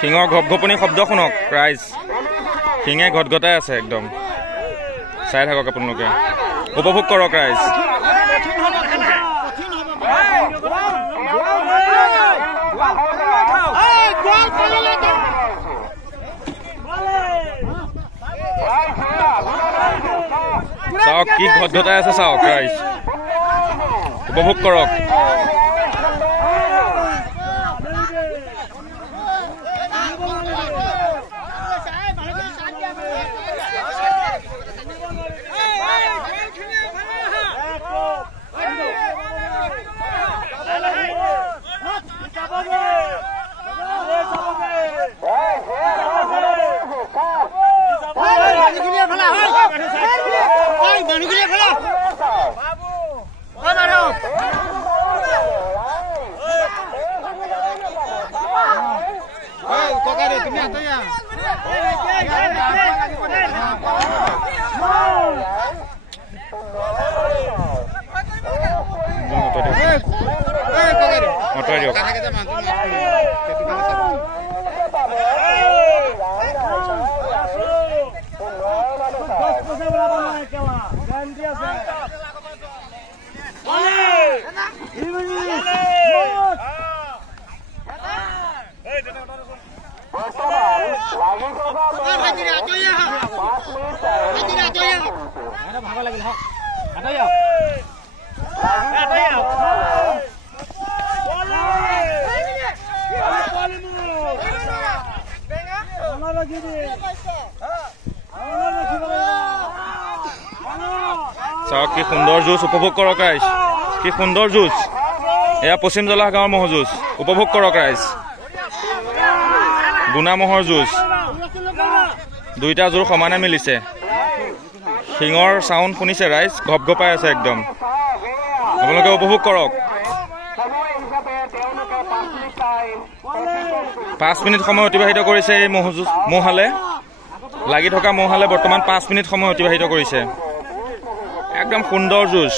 সিঙৰ ঘপঘপনি শব্দ শুনক ৰাইজ সিঙে ঘটঘটাই আছে একদম চাই থাকক আপোনালোকে উপভোগ কৰক ৰাইজ চাওক কি ঘটঘটাই আছে চাওক ৰাইজ উপভোগ কৰক চাওক কি সুন্দৰ যুঁজ উপভোগ কৰক ৰাইজ কি সুন্দৰ যুঁজ এয়া পশ্চিম জলাহ গাঁৱৰ ম'হ যুঁজ উপভোগ কৰক ৰাইজ গুণা ম'হৰ যুঁজ দুইটা জোৰ সমানে মিলিছে সিঙৰ চাউণ্ড শুনিছে ৰাইজ ঘপঘপাই আছে একদম আপোনালোকে উপভোগ কৰক 5 মিনিট সময় অতিবাহিত কৰিছে এই ম'হালে লাগি থকা ম'হালে বৰ্তমান 5 মিনিট সময় অতিবাহিত কৰিছে একদম সুন্দৰ যুঁজ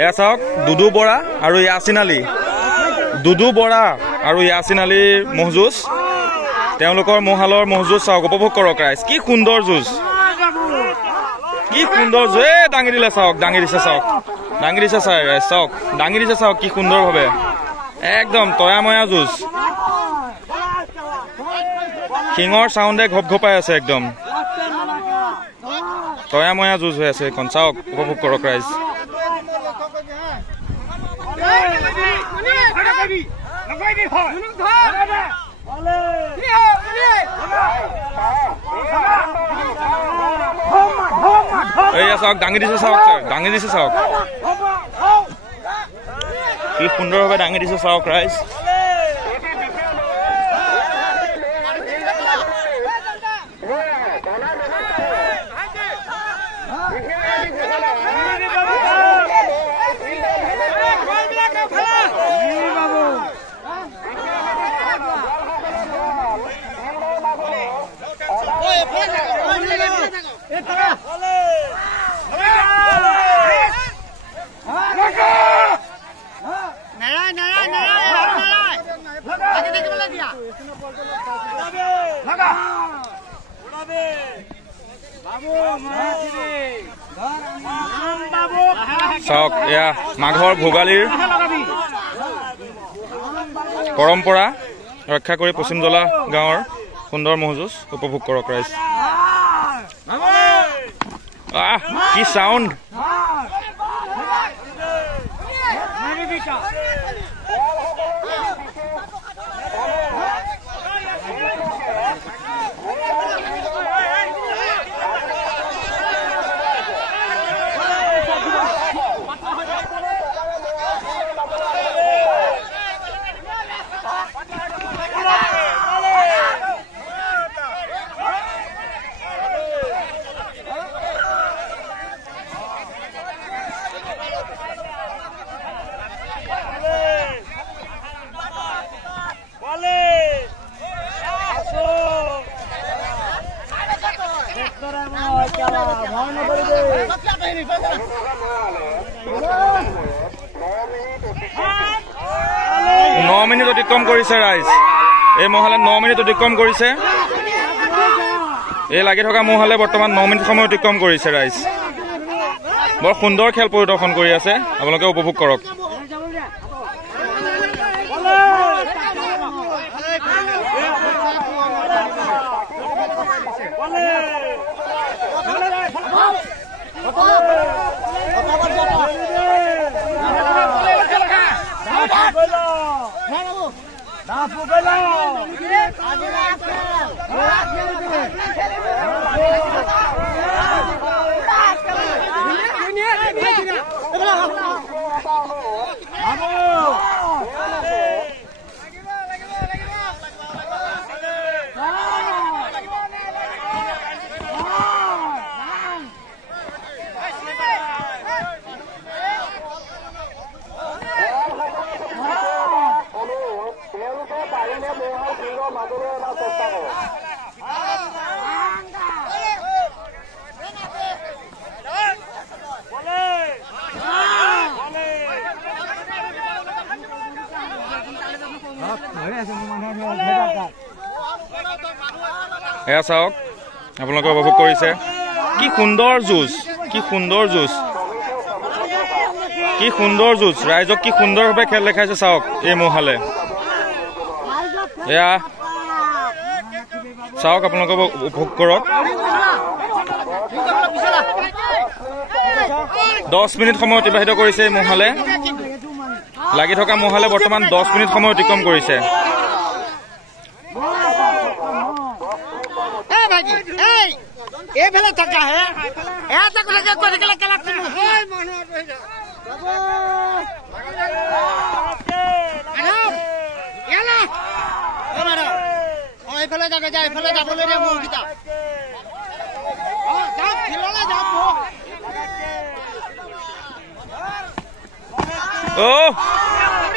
এয়া চাওক দুদু বৰা আৰু ইয়াছিন আলী দুদু বৰা আৰু ইয়াছিন আলীৰ ম'হ যুঁজ তেওঁলোকৰ ম'হালৰ ম'হ যুঁজ চাওক উপভোগ কৰক ৰাইজ কি সুন্দৰ যুঁজ কি সুন্দৰ যুঁজ দাঙি দিলে চাওক দাঙি দিছে চাওক দাঙি দিছে চাই ৰাইজ চাওক দাঙি দিছে চাওক কি সুন্দৰভাৱে একদম তয়াময়া যুঁজ সিঙৰ চাউণ্ডে ঘপঘপাই আছে একদম তয়াময়া যুঁজ হৈ আছে এইখন চাওক উপভোগ কৰক ৰাইজ এইয়া চাওক দাঙি দিছে চাওক দাঙি দিছে চাওক কি সুন্দৰভাৱে দাঙি দিছে চাওক ৰাইজ চাওক এয়া মাঘৰ ভোগালীৰ পৰম্পৰা ৰক্ষা কৰি পশ্চিমজলা গাঁৱৰ সুন্দৰ ম'হ যুঁজ উপভোগ কৰক ৰাইজ। কি সাউন্ড! ন মিনিট অতিক্ৰম কৰিছে ৰাইজ। এই মহালে 9 মিনিট অতিক্ৰম কৰিছে। এই লাগি থকা মহালে বৰ্তমান 9 মিনিট সময় অতিক্ৰম কৰিছে ৰাইজ। বৰ সুন্দৰ খেল পৰিদৰ্শন কৰি আছে, আপোনালোকে উপভোগ কৰক। এয়া চাওক, আপোনালোকে উপভোগ কৰিছে। কি সুন্দৰ যুঁজ, কি সুন্দৰ যুঁজ, কি সুন্দৰ যুঁজ। ৰাইজক কি সুন্দৰভাৱে খেল দেখাইছে চাওক এই মহালে। এয়া চাওক, আপোনালোকে উপভোগ কৰক। 10 মিনিট সময় অতিবাহিত কৰিছে এই মহালে। লাগি থকা মহালে বৰ্তমান 10 মিনিট সময় অতিক্ৰম কৰিছে।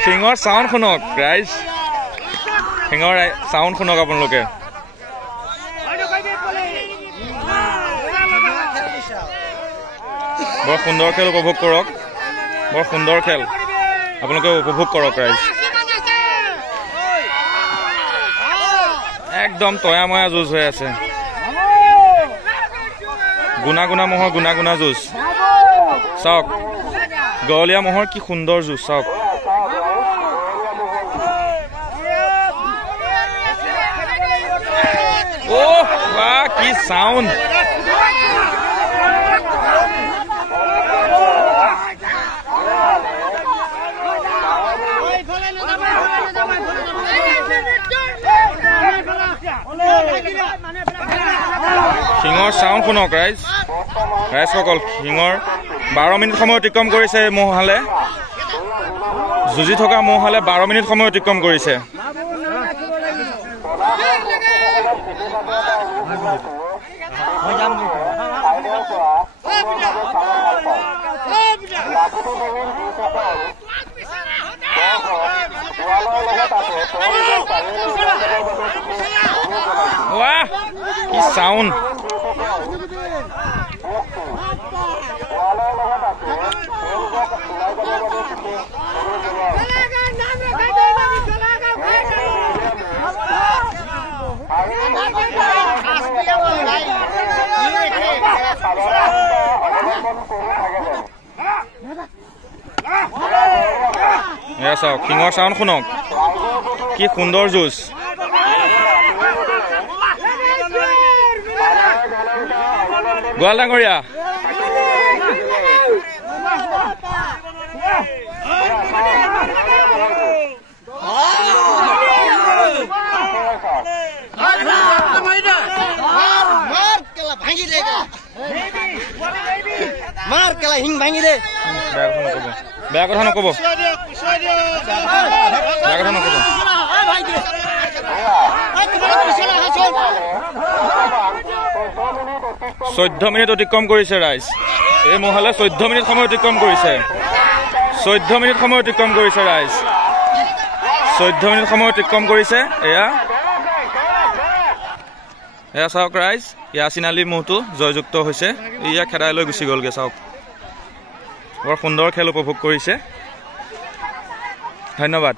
সিঙৰ চাউণ্ড শুনক ৰাইজ, সিঙৰ চাউণ্ড শুনক আপোনালোকে। বৰ সুন্দৰ খেল উপভোগ কৰক, বৰ সুন্দৰ খেল আপোনালোকে উপভোগ কৰক ৰাইজ। একদম তয়াময়া যুঁজ হৈ আছে। গুণা গুণা মহৰ গুণা গুণা যুঁজ চাওক। গৱলীয়া মহৰ কি সুন্দৰ যুঁজ চাওক। কি সাউন্ড! সিঙৰ চাউণ্ড শুনক ৰাইজ, ৰাইজসকল। সিঙৰ 12 মিনিট সময় অতিক্ৰম কৰিছে মহালে। যুঁজি থকা মহালে 12 মিনিট সময় অতিক্ৰম কৰিছে। কি সাউন্ড! এয়া চাওক সিঙৰ চাউণ্ড শুনক কি সুন্দৰ যুঁজ গোৱাল ডাঙৰীয়া মাৰ কেলা হিং ভাঙি দে বেয়া কথা নকব 14 মিনিট অতিক্ৰম কৰিছে ৰাইজ এই মহালে 14 মিনিট সময় অতিক্ৰম কৰিছে 14 মিনিট সময় অতিক্ৰম কৰিছে ৰাইজ 14 মিনিট সময় অতিক্ৰম কৰিছে এয়া চাওক ৰাইজ ইয়াছিন আলী মহটো জয়যুক্ত হৈছে ইয়া খেদাই লৈ গুচি গ'লগে চাওক বৰ সুন্দৰ খেল উপভোগ কৰিছে ধন্যবাদ